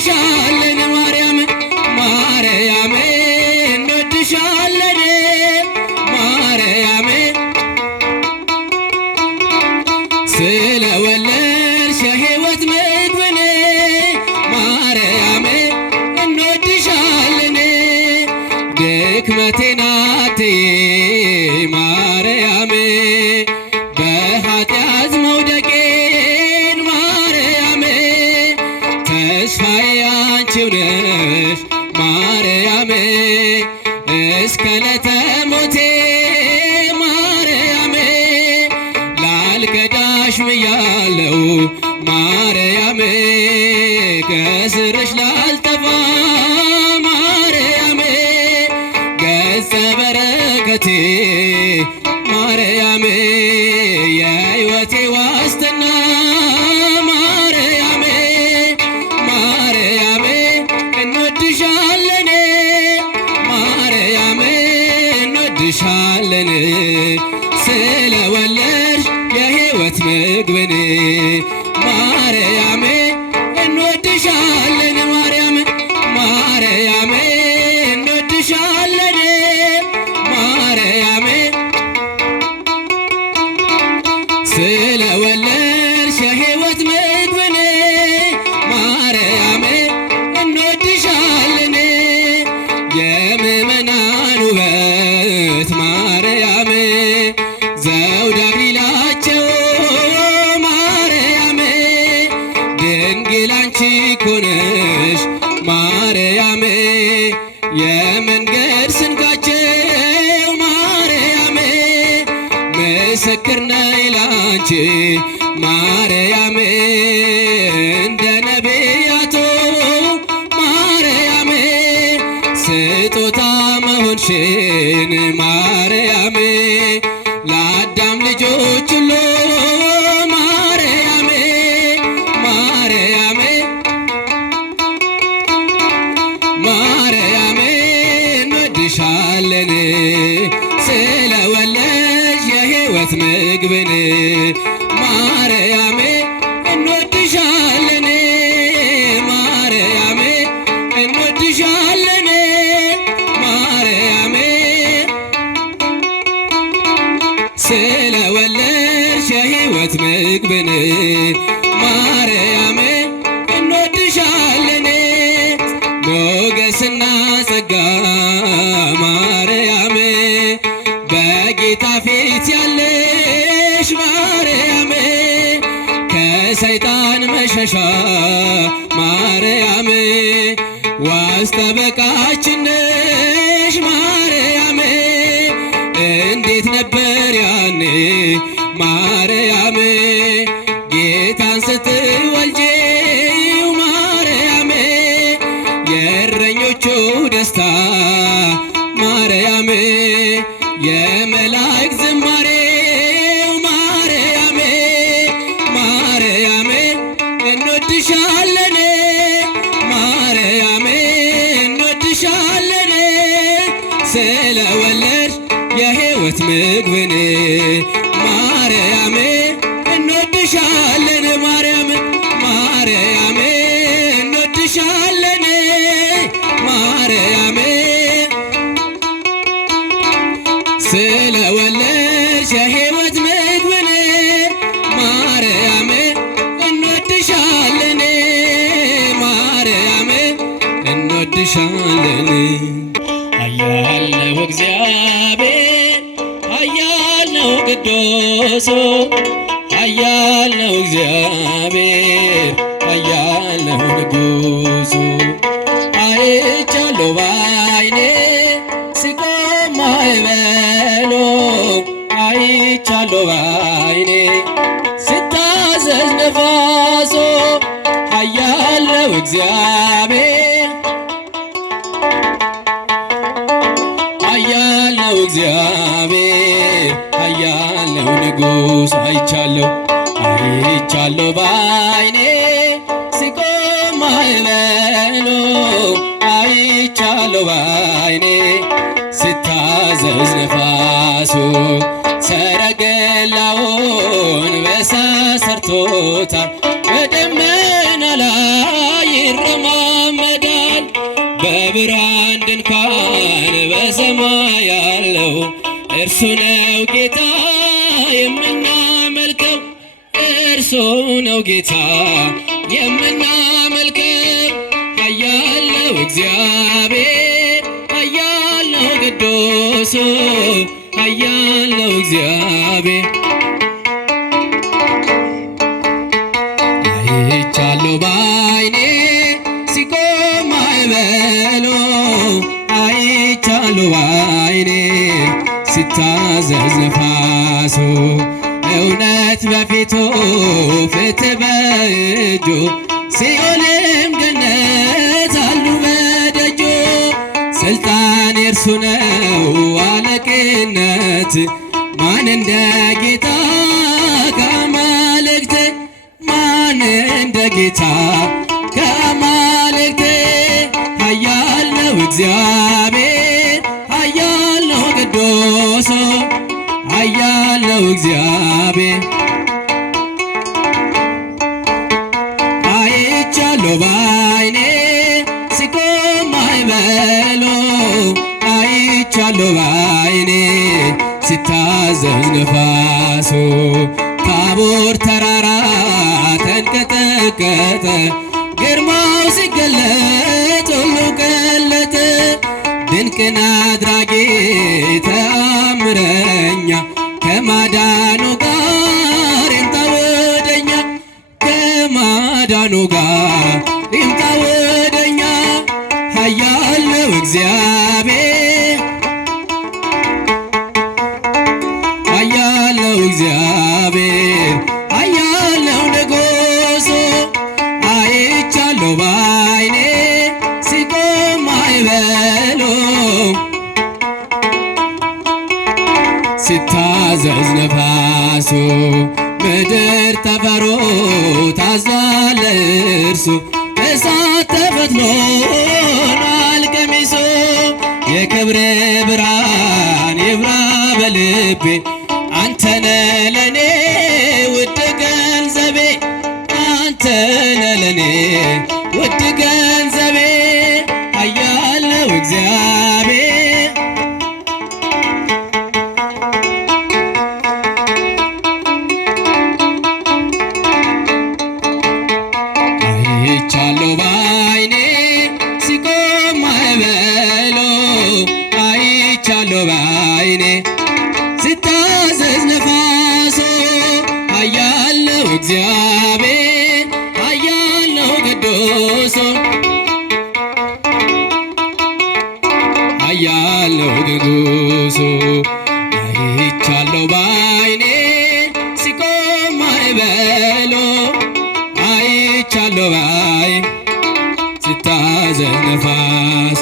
እንወድሻለን ማርያም ማርያም እንወድሻለን ማርያም ስለወለድሽ የሕይወት ምግብን ማርያም እንወድሻለን ድክመቴ ናት ማርያም በኃጢአት መውደቄን ማርያም ተስፋዬ አንቺው ነሽ ማርያም እስከ ዕለተ ሞቴ ማርያም ላልከዳሽ ምያለው ማርያም ከስርሽ ላልጠፋ ማርያም ገጸ በረከቴ ማርያም የሕይወቴ ዋስትና ማርያም ማርያም እንወድሻለን ማርያም እንወድሻለን ስለወለድሽ የሕይወት ምግብን ማርያም እንወድሻለን ማርያም ማርያም እንወድሻለን ማርያም ስለወለድሽ የሕይወት ምግብን ማርያም እንወድሻለን የምእመናን ውበት ማርያም ዘውደ አክሊላቸው ማርያም ድንግል አንቺ እኮ ነሽ ማርያም የመንገድ ስንቃቸው ማርያም ምስክር ነኝ ላንቺ ማርያም እንደ ነቢያቱ ማርያም ስጦታ መሆንሽን ማርያም ለአዳም ልጆች ሁሉ ማርያም ማርያም ማርያም እንወድሻለን ስለወለድሽ የሕይወት ምግብን ማርያም እንወድሻለን ማርያም እንወድሻለን ማርያም ስለወለድሽ የሕይወት ምግብን ማርያም እንወድሻለን ሞገስና ጸጋ ማርያም በጌታ ፊት ያለሽ ማርያም ከሰይጣን መሸሻ ማርያም ዋስ ጠበቃችን ነሽ ማርያም እንዴት ነበር ያኔ ማርያም ጌታን ስትወልጂው ማርያም የእረኞቹ ደስታ ማርያም የመላእክት ዝማሬው ማርያም ማርያም እንወድሻለን ማርያም እንወድሻለን ስለወለድሽ የሕይወት ምግብን ማርያም እንወድሻለን ማርያም ማርያም እንወድሻለን ማርያም ስለወለድሽ የሕይወት ምግብን ማርያም እንወድሻለን ማርያም እንወድሻለን ኃያል ነው እግዚአብሔር ኃያል ነው ቅዱስ ኃያል ነው እግዚአብሔር ኃያል ነው ንጉሡ አይቻለሁ ባይኔ ሲቆም ማዕበሉ አይቻለሁ ባይኔ ሲታዘዝ ነፋሱ ኃያል ነው እግዚአብሔር ኃያል ነው እግዚአብሔር ኃያል ነው ንጉሥ አይቻለሁ ባይኔ ሲቆም ማዕበሉ አይቻለሁ ባይኔ ሲታዘዝ ነፋሱ ሰረገላውን በእሳት ሰርቶታል በደመና ላይ ይረማል በብርሃን ድንኳን በሰማይ ያለው እርሱ ነው ጌታ የምናመልከው። እርሱ ነው ጌታ የምናመልከው። ኃያል ነው እግዚአብሔር፣ ኃያል ነው ቅዱሱ፣ ኃያል ነው እግዚአብሔር። አይቻለሁ በዓይኔ ሲቆም ማዕበሉ፣ አይቻለሁ በዓይኔ ሲታዘዝ ነፋሱ። እውነት በፊቱ ፍትሕ በእጁ ሲኦልም ገነት አሉ በደጁ። ስልጣን የእርሱ ነው አለቅነት፣ ማን እንደ ጌታ ከአማልክት፣ ማን እንደ ጌታ ከአማልክት። ኃያል ነው እግዚአብሔር፣ ኃያል ነው ቅዱሱ፣ ኃያል ነው እግዚአብሔር። አይቻለሁ በዓይኔ ሲቆም ማዕበሉ፣ አይቻለሁ በዓይኔ ሲታዘዝ ነፋሱ። ታቦር ተራራ ተንቀጠቀጠ፣ ግርማው ሲገለጥ ሁሉ ቀለጠ። ድንቅን አድራጊ ተአምረኛ ከማዳኑ ጋር ይምጣ ወደኛ፣ ከማዳኑ ጋር ይምጣ ወደኛ። ኃያል ነው እግዚአብሔር፣ ኃያል ነው እግዚአብሔር፣ ኃያል ነው ንጉሡ። አይቻለሁ በዓይኔ ሲቆም ማዕበሉ፣ ሲታዘዝ ነፋሱ። ምድር ጠፈሩ ታዟል እርሱ፣ እሳት ተፈትሎናል ቀሚሱ። የክብር ብርሃን ይብራ በልቤ፣ አንተነ ለኔ ውድ ገንዘቤ፣ አንተነ ለኔ ውድ ገንዘቤ። ኃያል ነው እግዚአብሔር፣ አይቻለሁ በዓይኔ ሲቆም ማዕበሉ፣ አይቻለሁ በዓይኔ ሲታዘዝ ነፋሱ። ኃያል ነው እግዚአብሔር፣ ኃያል ነው ቅዱሱ፣ ኃያል ነው ንጉሡ። አይቻለሁ በዓይኔ ሲቆም ማዕበሉ፣ አይቻለሁ በዓይኔ ሲታዘዝ ነፋስ